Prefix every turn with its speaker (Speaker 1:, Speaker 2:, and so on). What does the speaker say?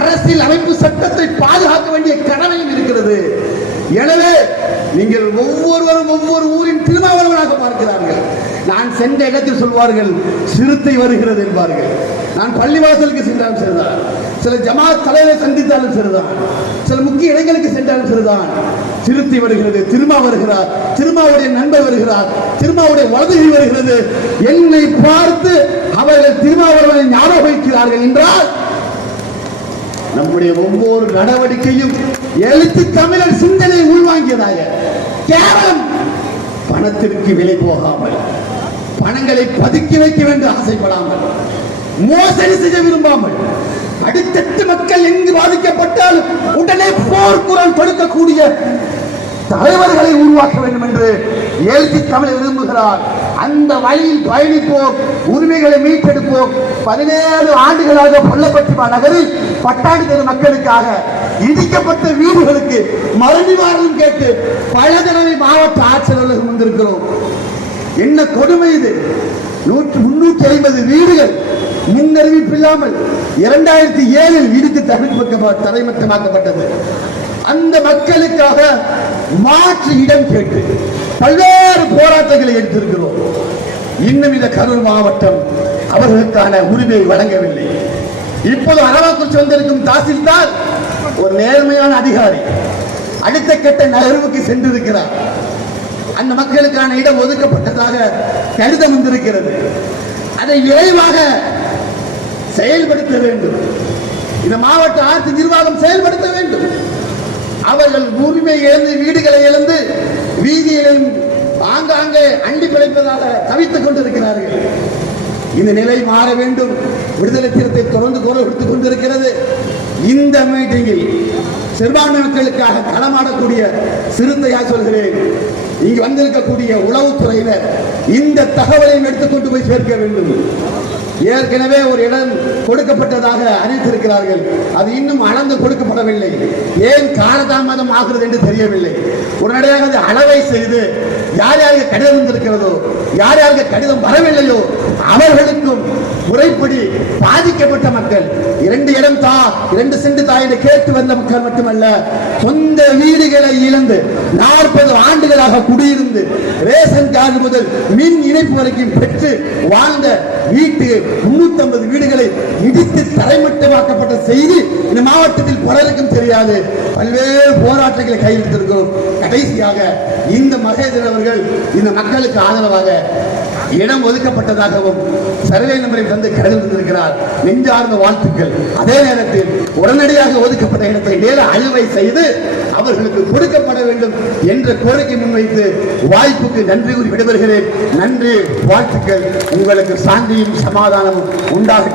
Speaker 1: அரசியல் அமைப்பு சட்டத்தை பாதுகாக்க வேண்டிய கடமையும் இருக்கிறது. எனவே நீங்கள் ஒவ்வொருவரும் ஒவ்வொரு ஊரின் திருமாவளவனாக பார்க்கிறார்கள். நான் சென்ற இடத்தில் சொல்வார்கள் சிறுத்தை வருகிறது என்பார்கள். நான் பள்ளிவாசலுக்கு சென்றாலும் சரிதான். சில ஜமாத் தலைவரை சந்தித்தாலும் சரிதான். சில முக்கிய இடங்களுக்கு சென்றாலும் சரிதான். சிறுத்தை வருகிறது திருமா வருகிறார் திருமாவுடைய நண்பர் வருகிறார் திருமாவுடைய வலதுகை வருகிறது. என்னை பார்த்து அவர்கள் திருமாவளவனை ஞாபகம் வைக்கிறார்கள் என்றால் நம்முடைய ஒவ்வொரு நடவடிக்கையும் எழுத்து தமிழர் சிந்தனை உள்வாங்கியதாக. கேவலம் பணத்திற்கு விலை போகாமல் பணங்களை பதுக்கி வைக்க வேண்டும் ஆசைப்படாமல் மோசடி செய்ய விரும்பாமல் அடுத்தடுத்து மக்கள் எங்கு பாதிக்கப்பட்டாலும் உடனே போர்க்குரல் கொடுக்கக்கூடிய தலைவர்களை உருவாக்க வேண்டும் என்று எழுதி தமிழ் விரும்புகிறார். அந்த வழியில் பயணிப்போம் உரிமைகளை மீட்டெடுப்போம். பதினேழு ஆண்டுகளாக கொல்லப்பட்டு நகரில் பட்டாணி தெரு மக்களுக்காக இடிக்கப்பட்ட வீடுகளுக்கு மறுநிவாரணம் கேட்டு பல தடவை மாவட்ட ஆட்சியர்களுக்கு வந்திருக்கிறோம். என்ன கொடுமை இது? நூற்று முன்னூற்றி ஐம்பது வீடுகள் முன் அறிவிப்பு இல்லாமல் இரண்டாயிரத்தி ஏழில் இடித்து தமிழ் தரைமட்டமாக்கப்பட்டது. அந்த மக்களுக்காக மாற்று இடம் கேட்டு பல்வேறு போராட்டங்களை எடுத்திருக்கிறோம். இன்னும் இந்த கரூர் மாவட்டம் அவர்களுக்கான உரிமையை வழங்கவில்லை. இப்போது அரவாக்குறிச்சி வந்திருக்கும் தாசில்தார் ஒரு நேர்மையான அதிகாரி. அடுத்த கட்ட நகர்வுக்கு சென்றிருக்கிறார். அந்த மக்களுக்கான இடம் ஒதுக்கப்பட்டதாக கடிதம் வந்திருக்கிறது. அதை விரைவாக செயல்படுத்த வேண்டும். இந்த மாவட்ட ஆட்சி நிர்வாகம் செயல்படுத்த வேண்டும். அவர்கள் உரிமை இழந்து வீடுகளை இழந்து வீதியிலும் ஆங்காங்கே அண்டி பிழைப்பதாக தவித்துக் கொண்டிருக்கிறார்கள். இந்த நிலை மாற வேண்டும். விடுதலை சிறுத்தை தொடர்ந்து குரல் கொடுத்துக் கொண்டிருக்கிறது. இந்த மீட்டிங்கில் சிறுபான்மை மக்களுக்காக களமாடக்கூடிய சிறுத்தையாக சொல்கிறேன். இங்கு வந்திருக்கக்கூடிய உளவுத்துறையினர் இந்த தகவலையும் எடுத்துக்கொண்டு போய் சேர்க்க வேண்டும். ஏற்கனவே ஒரு இடம் கொடுக்கப்பட்டதாக அறிவித்திருக்கிறார்கள். அது இன்னும் அளந்து கொடுக்கப்படவில்லை. ஏன் காலதாமதம் ஆகிறது என்று தெரியவில்லை. உடனடியாக அது அளவை செய்து யார் யாருக்கு கடிதம் வந்திருக்கிறதோ யார் யாருக்கு கடிதம் வரவில்லையோ அவர்களுக்கும் முறைப்படி பாதிக்கப்பட்ட மக்கள். இரண்டு இடம் தா இரண்டு சென்று தா என்று கேட்டு வந்த மக்கள் மட்டுமல்ல சொந்த வீடுகளை இழந்து நாற்பது ஆண்டுகளாக குடியிருந்து ரேஷன் கார்டு முதல் மின் இணைப்பு வரைக்கும் பெற்று வாழ்ந்த வீட்டு முன்னூத்தி ஐம்பது வீடுகளை இடித்து தரைமட்டமாக்கப்பட்ட செய்தி இந்த மாவட்டத்தில் பலருக்கும் தெரியாது. பல்வேறு போராட்டங்களை கையெழுத்திருக்கிறோம். கடைசியாக இந்த மகேந்திரன் அவர்கள் இந்த மக்களுக்கு ஆதரவாக இடம் ஒதுக்கப்பட்டதாகவும் சர்வே நம்பரை தந்து கருதிருக்கிறார் நெஞ்சார்ந்த வாழ்த்துக்கள். அதே நேரத்தில் உடனடியாக ஒதுக்கப்பட்ட இடத்தை நேர அழுவை செய்து அவர்களுக்கு கொடுக்கப்பட வேண்டும் என்ற கோரிக்கை முன்வைத்து வாய்ப்புக்கு நன்றி கூறி விடைபெறுகிறேன். நன்றி வாழ்த்துக்கள். உங்களுக்கு சாந்தியும் சமாதானமும் உண்டாகட்டும்.